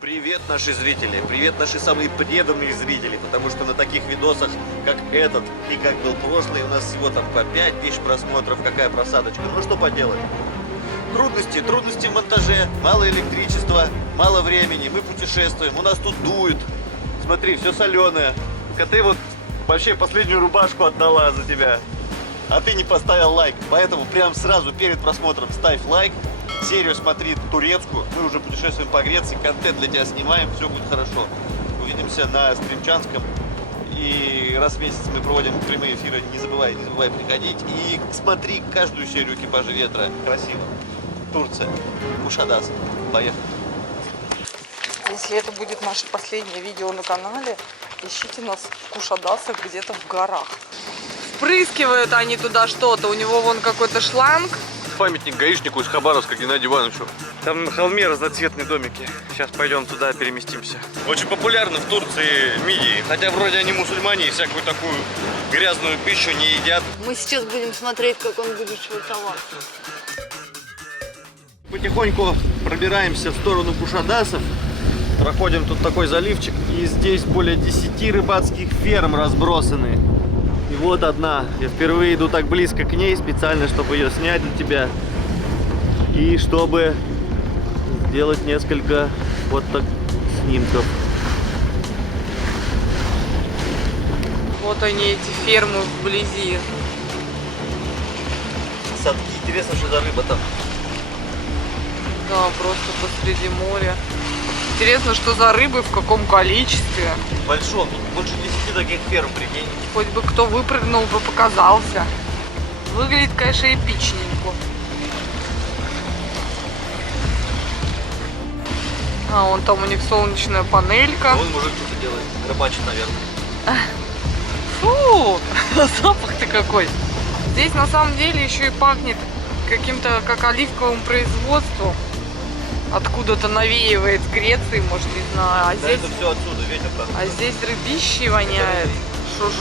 Привет, наши зрители, привет, наши самые преданные зрители, потому что на таких видосах, как этот и как был прошлый, у нас всего там по 5000 просмотров, какая просадочка, ну что поделать. Трудности в монтаже, мало электричества, мало времени, мы путешествуем, у нас тут дует, смотри, все соленое, ты вот вообще последнюю рубашку отдала за тебя, а ты не поставил лайк, поэтому прям сразу перед просмотром ставь лайк. Серию смотри турецкую, мы уже путешествуем по Греции, контент для тебя снимаем, все будет хорошо. Увидимся на Стримчанском, и раз в месяц мы проводим прямые эфиры, не забывай приходить. И смотри каждую серию «Экипажа ветра», красиво. Турция, Кушадас, поехали. Если это будет наше последнее видео на канале, ищите нас в Кушадасах, где-то в горах. Впрыскивают они туда что-то, у него вон какой-то шланг. Памятник гаишнику из Хабаровска Геннадию Ивановичу. Там на холме разноцветные домики. Сейчас пойдем туда, переместимся. Очень популярны в Турции мидии. Хотя вроде они мусульмане и всякую такую грязную пищу не едят. Мы сейчас будем смотреть, как он будет швартоваться. Потихоньку пробираемся в сторону Кушадасов. Проходим тут такой заливчик. И здесь более 10 рыбацких ферм разбросаны. И вот одна. Я впервые иду так близко к ней, специально, чтобы ее снять для тебя. И чтобы сделать несколько вот так снимков. Вот они, эти фермы вблизи. Садки. Интересно, что за рыба там. Да, просто посреди моря. Интересно, что за рыбы, в каком количестве. Большом. Тут больше 10 таких ферм, прикинь. Хоть бы кто выпрыгнул, бы показался. Выглядит, конечно, эпичненько. А, вон там у них солнечная панелька. Вон мужик что-то делает. Рыбачит, наверное. Фу, запах-то какой. Здесь на самом деле еще и пахнет каким-то, как оливковым производством. Откуда-то навеивает с Греции, может, не знаю. А да, здесь, это все отсюда, ветер там. а здесь рыбищей воняет. Что же,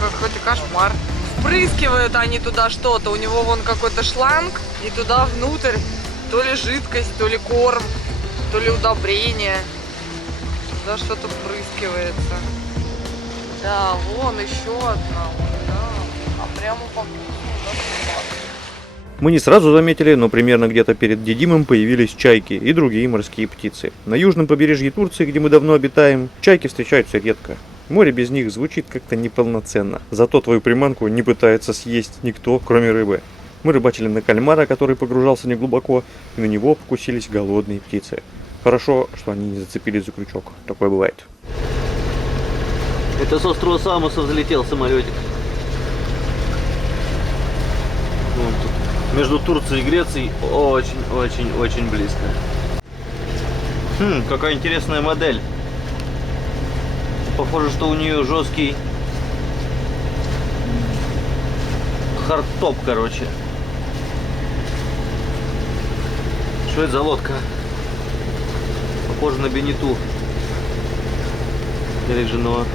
какой-то кошмар. Впрыскивают они туда что-то. У него вон какой-то шланг. И туда внутрь то ли жидкость, то ли корм, то ли удобрение. Туда что-то впрыскивается. Да, вон еще одна. Вон, да. А прямо по вкусу. Мы не сразу заметили, но примерно где-то перед Дидимом появились чайки и другие морские птицы. На южном побережье Турции, где мы давно обитаем, чайки встречаются редко. Море без них звучит как-то неполноценно. Зато твою приманку не пытается съесть никто, кроме рыбы. Мы рыбачили на кальмара, который погружался неглубоко, и на него покусились голодные птицы. Хорошо, что они не зацепились за крючок. Такое бывает. Это с острова Самоса взлетел самолетик. Вон тут. Между Турцией и Грецией очень близко. Какая интересная модель. Похоже, что у нее жесткий хардтоп, короче. Что это за лодка? Похоже на Бенету. Заряжено.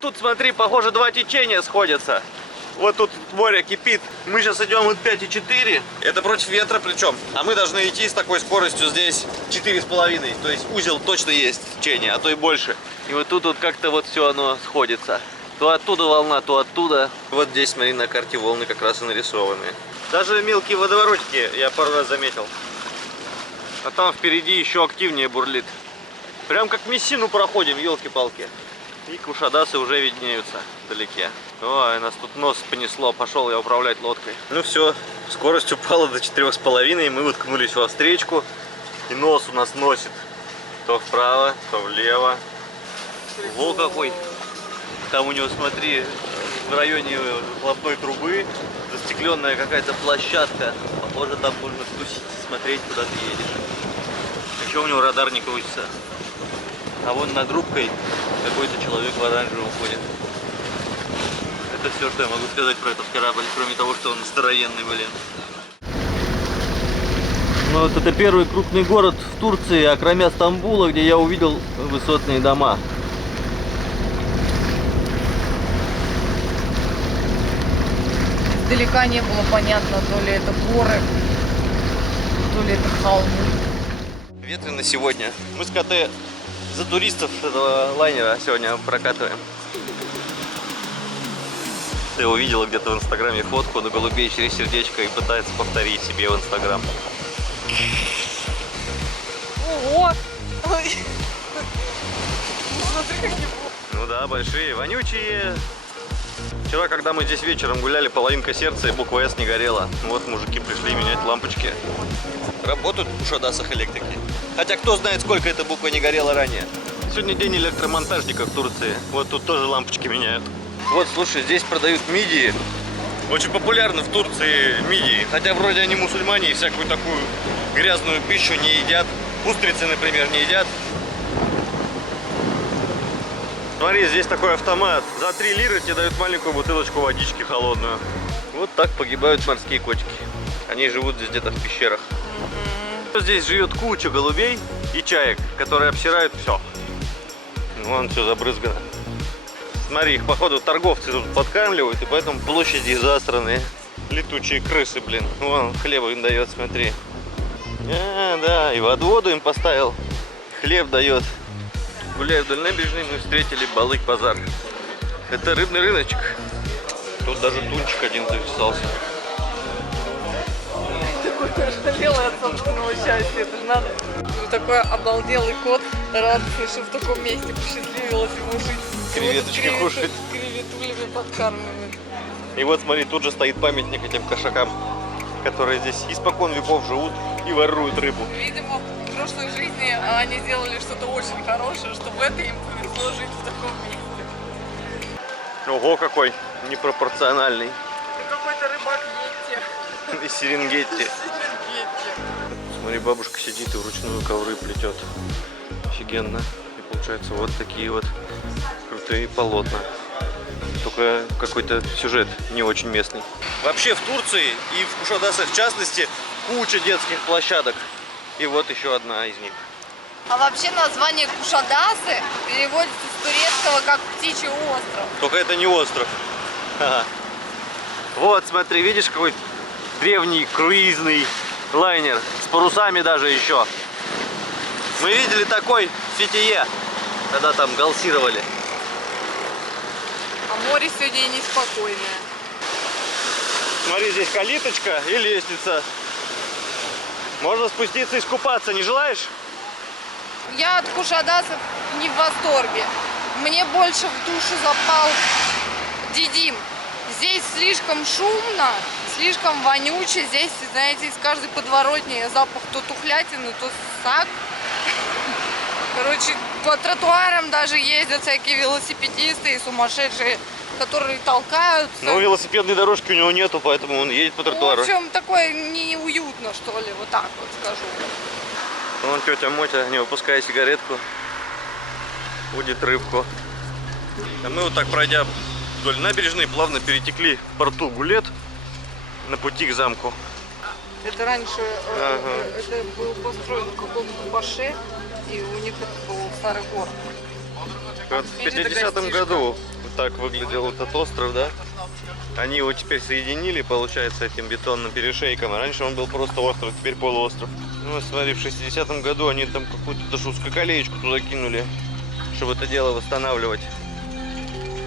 Тут, смотри, похоже, два течения сходятся. Вот тут море кипит. Мы сейчас идем вот 5,4. Это против ветра причем. А мы должны идти с такой скоростью здесь 4,5. То есть узел точно есть течение, а то и больше. И вот тут вот как-то вот все оно сходится. То оттуда волна, то оттуда. Вот здесь, смотри, на карте волны как раз и нарисованы. Даже мелкие водоворотики я пару раз заметил. А там впереди еще активнее бурлит. Прям как Мессину проходим, елки-палки. И Кушадасы уже виднеются вдалеке. Ой, нас тут нос понесло, пошел я управлять лодкой. Ну все, скорость упала до 4,5, и мы уткнулись во встречку. И нос у нас носит то вправо, то влево. Во какой! Там у него, смотри, в районе выхлопной трубы застекленная какая-то площадка. Похоже, там можно тусить, смотреть, куда ты едешь. Еще у него радар не крутится. А вон над рубкой какой-то человек в оранжевом ходит. Это все, что я могу сказать про этот корабль, кроме того, что он здоровенный, блин. Ну вот это первый крупный город в Турции, окромя Стамбула, где я увидел высотные дома. Издалека не было понятно, то ли это горы, то ли это холмы. ветрено сегодня. Мы с КТ за туристов этого лайнера сегодня прокатываем. Ты увидела где-то в инстаграме фотку на голубей через сердечко и пытается повторить себе в инстаграм. Ого! Смотри, какие. Ну да, большие, вонючие. Вчера, когда мы здесь вечером гуляли, половинка сердца и буква «С» не горела. Вот мужики пришли менять лампочки. Работают в Кушадасах электрики. Хотя кто знает, сколько эта буква не горела ранее. Сегодня день электромонтажника в Турции. Вот тут тоже лампочки меняют. Вот, слушай, здесь продают мидии. Очень популярны в Турции мидии. Хотя вроде они мусульмане и всякую такую грязную пищу не едят. Устрицы, например, не едят. Смотри, здесь такой автомат. За 3 лиры тебе дают маленькую бутылочку водички холодную. Вот так погибают морские котики. Они живут здесь где-то в пещерах. Здесь живет куча голубей и чаек, которые обсирают все. Вон все забрызгано. Смотри, их походу торговцы тут подкармливают, и поэтому площади засраны. Летучие крысы, блин. Вон, хлеба им дает, смотри. Да, и воду им поставил. Хлеб дает. Гуляя вдоль набережной, мы встретили Балык-базар. Это рыбный рыночек. Тут даже тунчик один зависался. Такой ошалелый от собственного счастья, это же надо. Такой обалделый кот, радостный, что в таком месте посчастливилось ему жить. Креветочки кушать. Креветулями подкармливает. И вот смотри, тут же стоит памятник этим кошакам, которые здесь испокон веков живут и воруют рыбу. Видимо, в прошлой жизни они сделали что-то очень хорошее, что в этой им повезло жить в таком месте. Ого, какой непропорциональный. Это какой-то рыбак Йети. Из Серенгети. Смотри, бабушка сидит и вручную ковры плетет. Офигенно. И получается вот такие вот крутые полотна. Только какой-то сюжет не очень местный. Вообще в Турции и в Кушадасах в частности куча детских площадок. И вот еще одна из них. А вообще название Кушадасы переводится с турецкого как «птичий остров». Только это не остров. Ха-ха. Вот, смотри, видишь, какой древний круизный лайнер. С парусами даже еще. Мы видели такой в Фетие, когда там галсировали. А море сегодня неспокойное. Смотри, здесь калиточка и лестница. Можно спуститься и искупаться. Не желаешь? Я от Кушадасов не в восторге. Мне больше в душу запал Дидим. Здесь слишком шумно, слишком вонюче. Здесь, знаете, из каждой подворотни запах то тухлятины, то сак. Короче, по тротуарам даже ездят всякие велосипедисты и сумасшедшие, которые толкаются. Ну, велосипедной дорожки у него нету, поэтому он едет по тротуару. В общем, такое неуютно, что ли, вот так вот скажу. Вон тетя Мотя, не выпуская сигаретку, будет рыбку. А мы вот так, пройдя вдоль набережной, плавно перетекли в порту Гулет на пути к замку. Это раньше это был построен в каком-то паше, и у них это был старый город. Вот в 50-м году вот так выглядел этот остров, да? Они его теперь соединили, получается, этим бетонным перешейком. А раньше он был просто остров, теперь полуостров. Ну, смотри, в 60-м году они там какую-то даже узкоколеечку туда кинули, чтобы это дело восстанавливать.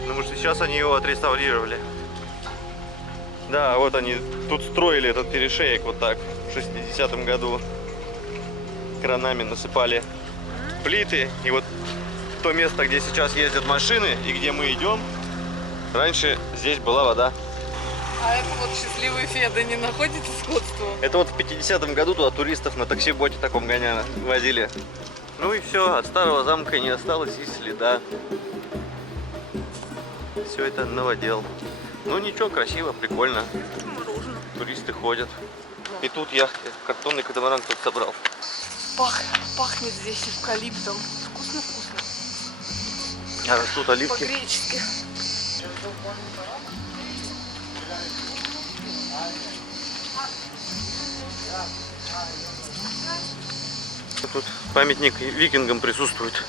Потому что сейчас они его отреставрировали. Да, вот они тут строили этот перешеек вот так в 60-м году. Кранами насыпали плиты. И вот то место, где сейчас ездят машины и где мы идем, раньше здесь была вода. А это вот счастливый Феда не находит сходства? Это вот в 50-м году туда туристов на такси-боте таком гоняно возили. Ну и все, от старого замка не осталось и следа. Все это новодел. Ну ничего, красиво, прикольно. Туристы ходят. И тут яхты. Картонный катамаран кто-то собрал. Пахнет здесь эвкалиптом. Вкусно-вкусно. А растут оливки. По-гречески. Тут памятник викингам присутствует.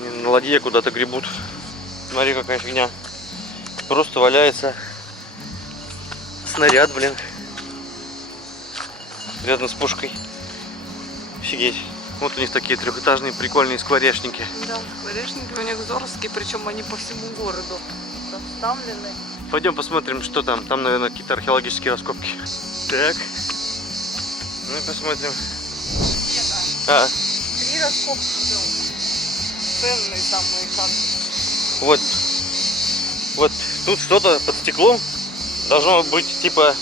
Они на ладье куда-то гребут. Смотри, какая фигня. Просто валяется снаряд, блин. Рядом с пушкой. Офигеть. Вот у них такие трехэтажные прикольные скворечники. Да, скворечники у них здоровские, причем они по всему городу расставлены. Пойдем посмотрим, что там. Там, наверное, какие-то археологические раскопки. Так. Ну и посмотрим. А, 3 раскопки все. Ценные самые карты. вот тут что-то под стеклом должно быть типа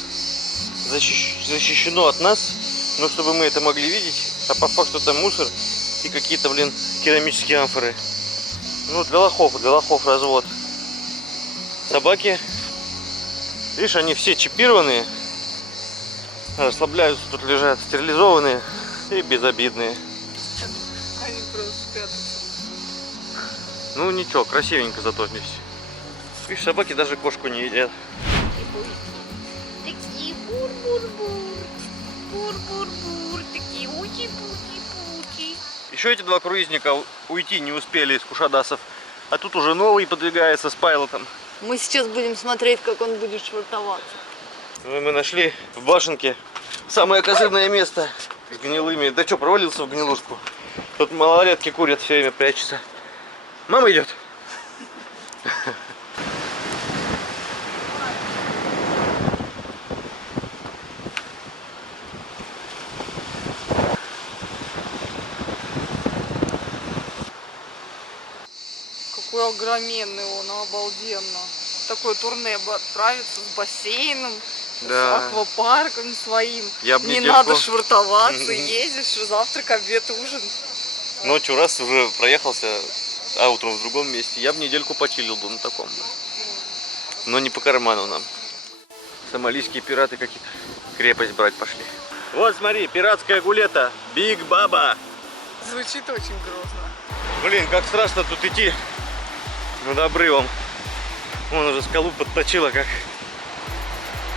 защищено от нас, но чтобы мы это могли видеть, а по факту там мусор и какие-то, блин, керамические амфоры. Ну, для лохов развод. Собаки, видишь, они все чипированные, расслабляются, тут лежат, стерилизованные и безобидные. Они просто спрятались. Ну ничего, красивенько зато здесь. Видишь, собаки даже кошку не едят. Такие бур-бур-бур. Бур-бур-бур. Такие ути-пути-пути. Еще эти два круизника уйти не успели из Кушадасов, а тут уже новый подвигается с пайлотом. Мы сейчас будем смотреть, как он будет швартоваться. Ну, мы нашли в башенке самое козырное место с гнилыми. Да что, провалился в гнилушку? Тут малолетки курят, все время прячутся. Мама идет. Какой огроменный он, обалденно. Такое турне бы отправиться с бассейном, Да. с аквапарком своим. Я б Не недельку- надо швартоваться, ездишь, завтрак, обед, ужин. Ночью раз уже проехался, а утром в другом месте. Я бы недельку почилил бы на таком. Но не по карману нам. Сомалийские пираты какие-то крепость брать пошли. Вот смотри, пиратская гулета. Биг Баба. Звучит очень грозно. Блин, как страшно тут идти над обрывом. Вон уже скалу подточила как.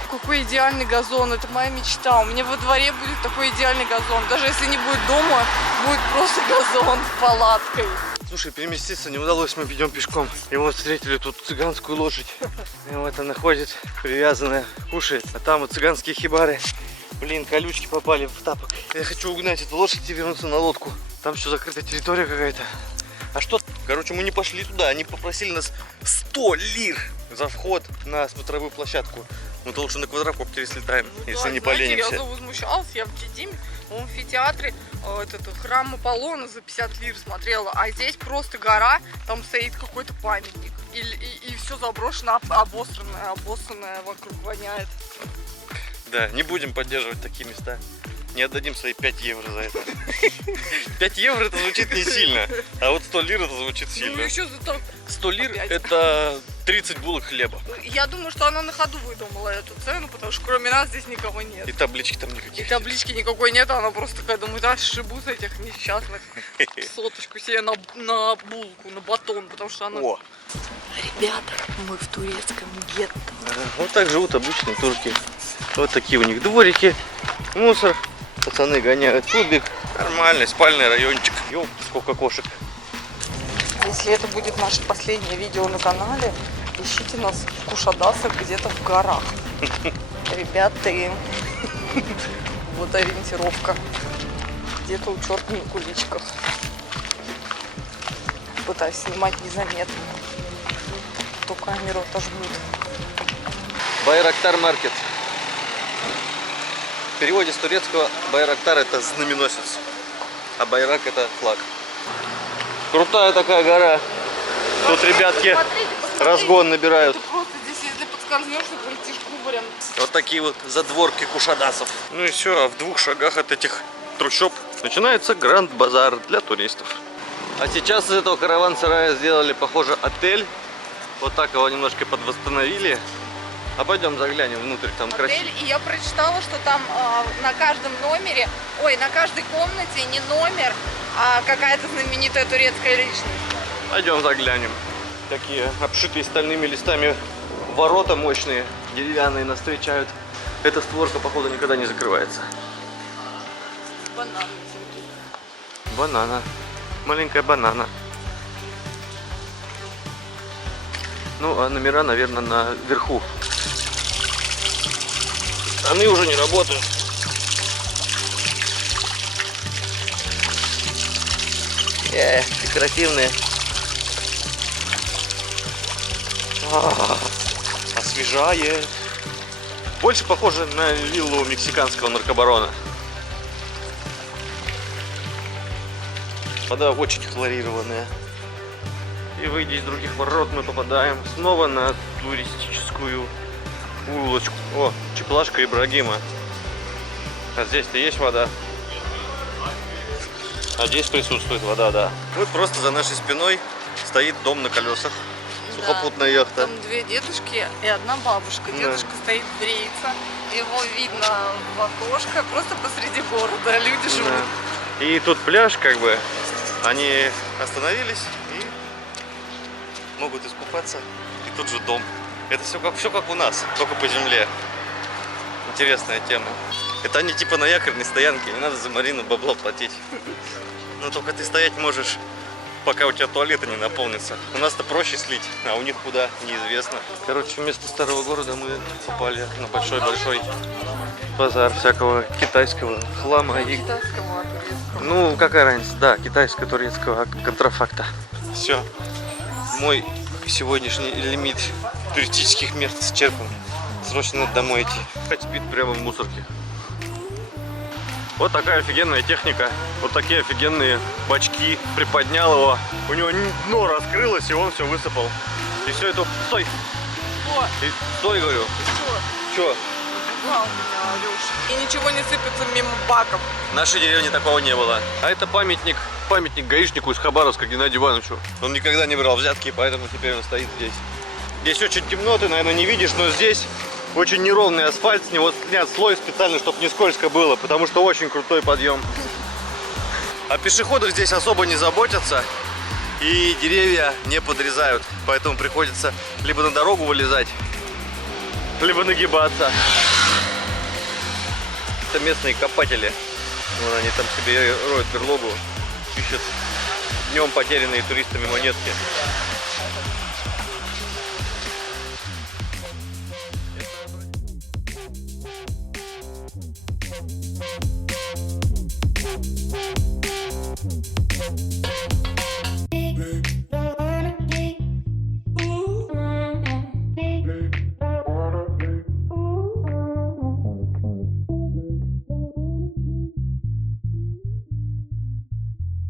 Какой идеальный газон, это моя мечта. У меня во дворе будет такой идеальный газон. Даже если не будет дома, будет просто газон с палаткой. Слушай, переместиться не удалось, мы идем пешком. И вот встретили тут цыганскую лошадь. И вот она ходит, привязанная, кушает. А там вот цыганские хибары. Блин, колючки попали в тапок. Я хочу угнать эту лошадь и вернуться на лодку. Там все закрытая территория какая-то. А что? Короче, мы не пошли туда. Они попросили нас 100 лир за вход на смотровую площадку. Мы-то лучше на квадрокоптере слетаем, если Да, не знаете, поленимся. Я возмущалась, я в Дидиме, в амфитеатре, этот храм Аполлона за 50 лир смотрела, а здесь просто гора, там стоит какой-то памятник. И все заброшено, обоссанное вокруг воняет. Да, не будем поддерживать такие места. Не отдадим свои 5 евро за это. 5 евро это звучит не сильно, а вот 100 лир это звучит Ну сильно. еще за то. 100 лир Опять. это 30 булок хлеба. Я думаю, что она на ходу выдумала эту цену, потому что кроме нас здесь никого нет. И таблички там И никаких. таблички никакой нет, она просто такая, думаю, да, сшибу с этих несчастных соточку себе на булку, на батон, потому что она... О, Ребята, мы в турецком гетто. вот так живут обычные турки. Вот такие у них дворики, мусор. Пацаны гоняют кубик. Нормальный спальный райончик. Ёп, сколько кошек. Если это будет наше последнее видео на канале, ищите нас в Кушадасах где-то в горах. Ребята, вот ориентировка. Где-то у чертных куличках. Пытаюсь снимать незаметно. То камеру отожмут. Байрактар маркет. В переводе с турецкого Байрактар это знаменосец, а Байрак это флаг. Крутая такая гора. Тут ребятки разгон набирают. Ты просто здесь, если подскользнешься, полетишь кубарем. Вот такие вот задворки Кушадасов. Ну и все, а в 2 шагах от этих трущоб начинается Гранд-базар для туристов. А сейчас из этого караван-сарая сделали, похоже, отель. Вот так его немножко подвосстановили. А пойдем заглянем внутрь, там красиво. Отель, и я прочитала, что там на каждом номере, на каждой комнате не номер, а какая-то знаменитая турецкая личность. Пойдем заглянем. Такие обшитые стальными листами ворота мощные, деревянные нас встречают. Эта створка, походу, никогда не закрывается. Банан. Банана. Маленькая банана. Ну, а номера, наверное, наверху. Они уже не работают. Декоративные. Освежает. Больше похоже на виллу мексиканского наркобарона. Вода очень хлорированная. И выйдя из других ворот, мы попадаем снова на туристическую улочку. О, чеплашка Ибрагима. А здесь-то есть вода? А здесь присутствует вода, да. Вот просто за нашей спиной стоит дом на колесах. Сухопутная яхта. Там две дедушки и одна бабушка. Дедушка стоит, бреется. Его видно в окошко, просто посреди города. Люди живут. Да. И тут пляж, как бы, они остановились и могут искупаться. И тут же дом. Это все как у нас, только по земле. Интересная тема. Это они типа на якорной стоянке, не надо за Марину бабло платить. Но только ты стоять можешь, пока у тебя туалеты не наполнятся. У нас-то проще слить, а у них куда, неизвестно. Короче, вместо старого города мы попали на большой-большой базар всякого китайского хлама. И... Китайского, турецкого. Ну, какая разница, да, китайско-турецкого контрафакта. Все, мой сегодняшний лимит туристических мест исчерпан. Срочно надо домой идти. Спит прямо в мусорке. Вот такая офигенная техника. Вот такие офигенные бачки. Приподнял его. У него дно раскрылось, и он все высыпал. И все это... Стой! Стой, говорю. Че? Напугал меня, Алёша. И ничего не сыпется мимо баков. В нашей деревне такого не было. А это памятник гаишнику из Хабаровска Геннадию Ивановичу. Он никогда не брал взятки, поэтому теперь он стоит здесь. Здесь очень темно, ты, наверное, не видишь, но здесь очень неровный асфальт, с него снят слой специально, чтобы не скользко было, потому что очень крутой подъем. О пешеходах здесь особо не заботятся, и деревья не подрезают, поэтому приходится либо на дорогу вылезать, либо нагибаться. Это местные копатели. Вон они там себе роют берлогу, ищут днем потерянные туристами монетки.